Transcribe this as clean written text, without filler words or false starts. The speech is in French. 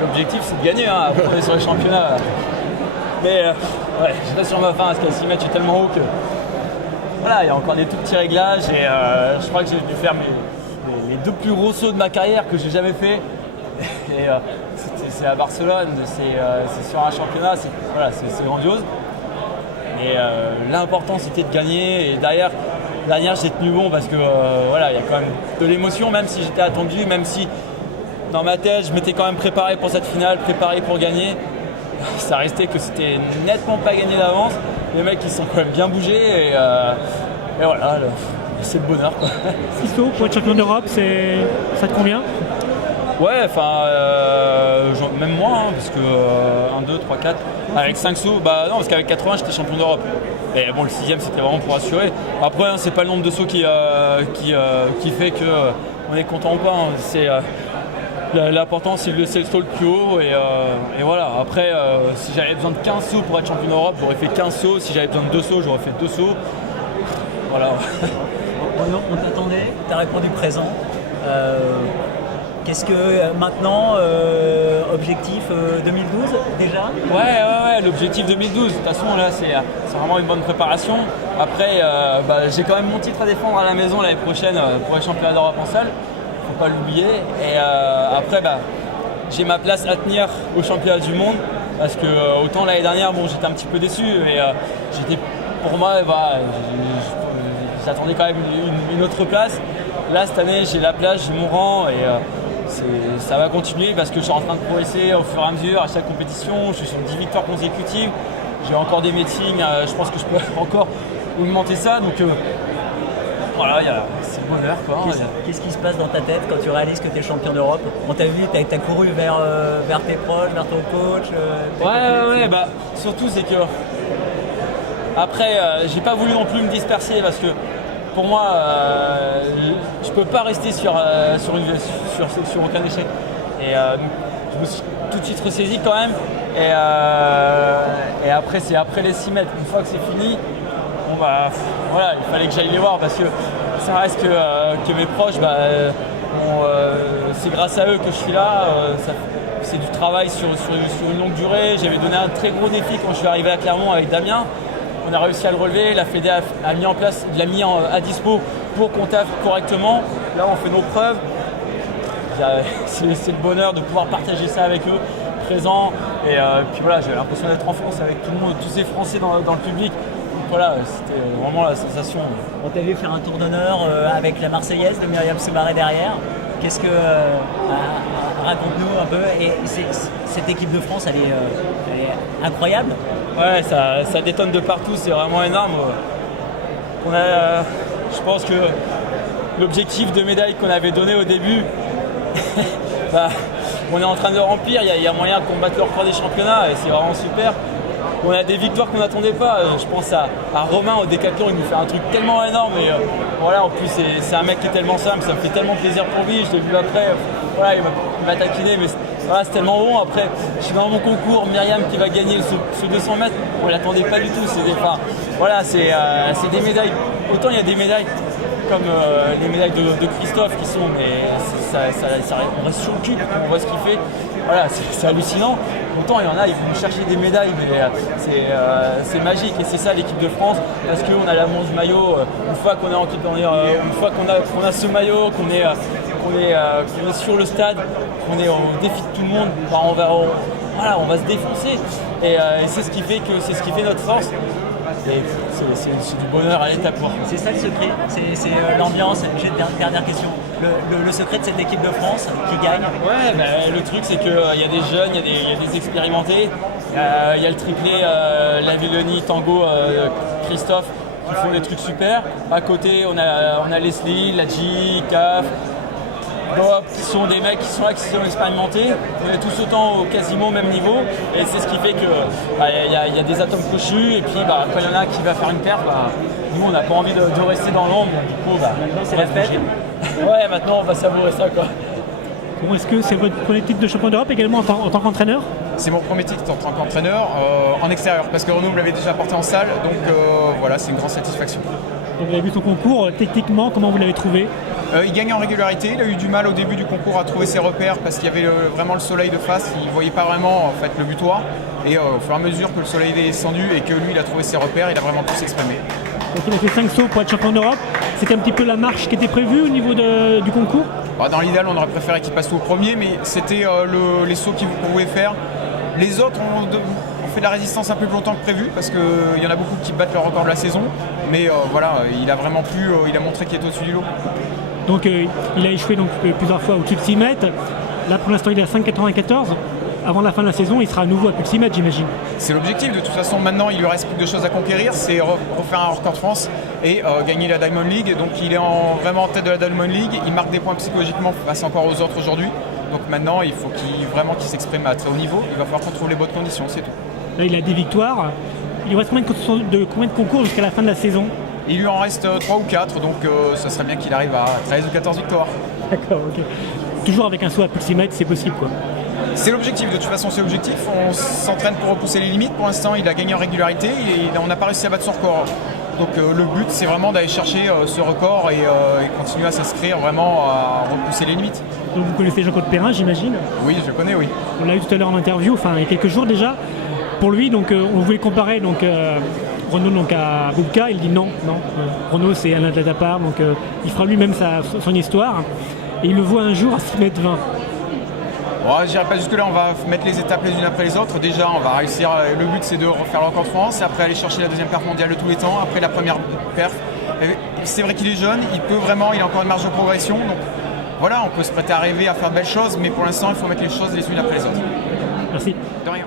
L'objectif c'est de gagner, hein. Après, on est sur les championnats. Mais ouais, je reste sur ma faim parce qu'à 6 mètres je suis tellement haut que voilà, il y a encore des tout petits réglages et je crois que j'ai dû faire les 2 plus gros sauts de ma carrière que j'ai jamais fait. Et c'est à Barcelone, c'est sur un championnat, c'est grandiose. Et l'important c'était de gagner et derrière j'ai tenu bon parce que voilà, il y a quand même de l'émotion, même si j'étais attendu, même si dans ma tête je m'étais quand même préparé pour cette finale, préparé pour gagner. Ça restait que c'était nettement pas gagné d'avance. Les mecs ils sont quand même bien bougés et voilà, c'est le bonheur quoi. 6 sauts pour être champion d'Europe, ça te convient? Ouais, enfin, même moins, hein, parce que 1, 2, 3, 4, avec 5 sauts, bah non, parce qu'avec 80 j'étais champion d'Europe. Et bon, le 6ème c'était vraiment pour assurer. Après, hein, c'est pas le nombre de sauts qui fait qu'on est content ou pas. Hein. C'est l'important, c'est le saut le plus haut. Et voilà, après, si j'avais besoin de 15 sauts pour être champion d'Europe, j'aurais fait 15 sauts. Si j'avais besoin de 2 sauts, j'aurais fait 2 sauts. Voilà. On t'attendait, tu as répondu présent. Qu'est-ce que maintenant, objectif 2012 déjà? Ouais, l'objectif 2012. De toute façon, là, c'est vraiment une bonne préparation. Après, j'ai quand même mon titre à défendre à la maison l'année prochaine pour les championnats d'Europe en salle. Faut pas l'oublier. Et après, j'ai ma place à tenir aux championnats du monde. Parce que autant l'année dernière, j'étais un petit peu déçu. Et pour moi, j'attendais quand même une autre place. Là, cette année, j'ai la place, j'ai mon rang. Et ça va continuer parce que je suis en train de progresser au fur et à mesure à chaque compétition. Je suis sur 10 victoires consécutives. J'ai encore des meetings. Je pense que je peux encore augmenter ça. Donc voilà, c'est le bonheur. Qu'est-ce qui se passe dans ta tête quand tu réalises que tu es champion d'Europe? On t'a vu, tu as couru vers tes proches, vers ton coach. Ouais, surtout c'est que après, j'ai pas voulu non plus me disperser parce que pour moi, je peux pas rester sur aucun échec. Et je me suis tout de suite ressaisi quand même. Et après, c'est après les 6 mètres. Une fois que c'est fini, voilà, il fallait que j'aille les voir parce que ça reste que mes proches, c'est grâce à eux que je suis là. C'est du travail sur une longue durée. J'avais donné un très gros défi quand je suis arrivé à Clermont avec Damien. On a réussi à le relever, la Fédé a mis en place, l'a mis à dispo pour qu'on taffe correctement. Là, on fait nos preuves. C'est le bonheur de pouvoir partager ça avec eux, présents. Et puis voilà, j'avais l'impression d'être en France avec tout le monde, tous ces Français dans le public. Donc voilà, c'était vraiment la sensation. On t'a vu faire un tour d'honneur avec la Marseillaise de Myriam Soumaré derrière. Qu'est-ce que raconte-nous un peu. Et cette équipe de France, elle est incroyable. Ouais, ça détonne de partout, c'est vraiment énorme. Je pense que l'objectif de médaille qu'on avait donné au début, on est en train de le remplir. Il y a moyen qu'on batte le record des championnats et c'est vraiment super. On a des victoires qu'on n'attendait pas. Je pense à Romain au décathlon, il nous fait un truc tellement énorme. Et voilà, en plus, c'est un mec qui est tellement simple, ça me fait tellement plaisir pour lui. Je l'ai vu après, voilà, il m'a taquiné, mais voilà, c'est tellement bon. Après, je suis dans mon concours, Myriam qui va gagner ce 200 mètres. On ne l'attendait pas du tout. C'est des médailles. Autant il y a des médailles comme les médailles de Christophe qui sont, mais on reste sur le cul quand on voit ce qu'il fait. Voilà, c'est hallucinant. Autant il y en a, ils vont chercher des médailles, mais c'est magique et c'est ça l'équipe de France parce qu'on a l'amour du maillot. Une fois qu'on est en une fois qu'on a ce maillot, qu'on est sur le stade, qu'on est au défi de tout le monde, on va se défoncer et c'est ce qui fait notre force. Et c'est du bonheur à l'état pur. C'est ça le secret, c'est l'ambiance. J'ai une dernière question. Le secret de cette équipe de France qui gagne? Ouais, le truc c'est qu'il y a des jeunes, il y a des expérimentés. Il y a le triplé, Lavilloni, Tango, Christophe qui font des trucs super. À côté, on a Leslie, Ladji, Caf, Bob, qui sont des mecs qui sont expérimentés. On est tous autant quasiment au même niveau. Et c'est ce qui fait que y a des atomes crochus. Et puis quand il y en a qui va faire une perte, nous on n'a pas envie de rester dans l'ombre. Du coup, maintenant c'est la fête. Ouais, maintenant on va savourer ça quoi. Bon, est-ce que c'est votre premier titre de champion d'Europe également en tant qu'entraîneur? C'est mon premier titre en tant qu'entraîneur en extérieur, parce que Renaud me l'avait déjà porté en salle, donc voilà, c'est une grande satisfaction. Donc vous avez vu ton concours, techniquement, comment vous l'avez trouvé? Il gagne en régularité, il a eu du mal au début du concours à trouver ses repères parce qu'il y avait vraiment le soleil de face, il ne voyait pas vraiment en fait, le butoir. Et au fur et à mesure que le soleil est descendu et que lui il a trouvé ses repères, il a vraiment pu s'exprimer. Donc il a fait 5 sauts pour être champion d'Europe. C'était un petit peu la marche qui était prévue au niveau du concours. Dans l'idéal, on aurait préféré qu'il passe tout au premier, mais c'était les sauts qu'on voulait faire. Les autres ont fait de la résistance un peu plus longtemps que prévu parce qu'il y en a beaucoup qui battent le record de la saison. Mais voilà, il a vraiment pu, il a montré qu'il était au-dessus du lot. Donc il a échoué donc, plusieurs fois au-dessus de 6 mètres. Là pour l'instant il est à 5,94. Avant la fin de la saison, il sera à nouveau à plus de 6 mètres, j'imagine. C'est l'objectif. De toute façon, maintenant, il lui reste plus que de choses à conquérir. C'est refaire un record de France et gagner la Diamond League. Donc, il est vraiment en tête de la Diamond League. Il marque des points psychologiquement face encore aux autres aujourd'hui. Donc, maintenant, il faut qu'il s'exprime à très haut niveau. Il va falloir qu'on trouve les bonnes conditions, c'est tout. Là, il a des victoires. Il lui reste combien de concours jusqu'à la fin de la saison? Il lui en reste 3 ou 4. Donc, ça serait bien qu'il arrive à 13 ou 14 victoires. D'accord, ok. Toujours avec un saut à plus de 6 mètres, c'est possible, quoi. C'est l'objectif, de toute façon c'est l'objectif, on s'entraîne pour repousser les limites, pour l'instant il a gagné en régularité et on n'a pas réussi à battre son record. Donc le but c'est vraiment d'aller chercher ce record et continuer à s'inscrire vraiment à repousser les limites. Donc vous connaissez Jean-Claude Perrin, j'imagine? Oui, je le connais, oui. On l'a eu tout à l'heure en interview, il y a quelques jours déjà. Pour lui, donc, on voulait comparer Renaud donc, à Bubka, il dit non. Renaud c'est un athlète à part, donc il fera lui-même son histoire. Et il le voit un jour à 6 mètres 20. Bon, je n'irai pas jusque là, on va mettre les étapes les unes après les autres. Déjà, on va réussir, le but c'est de refaire le record de France, après aller chercher la deuxième perf mondiale de tous les temps, après la première perf. C'est vrai qu'il est jeune, il a encore une marge de progression. Donc voilà, on peut se prêter à rêver, à faire de belles choses, mais pour l'instant, il faut mettre les choses les unes après les autres. Merci. De rien.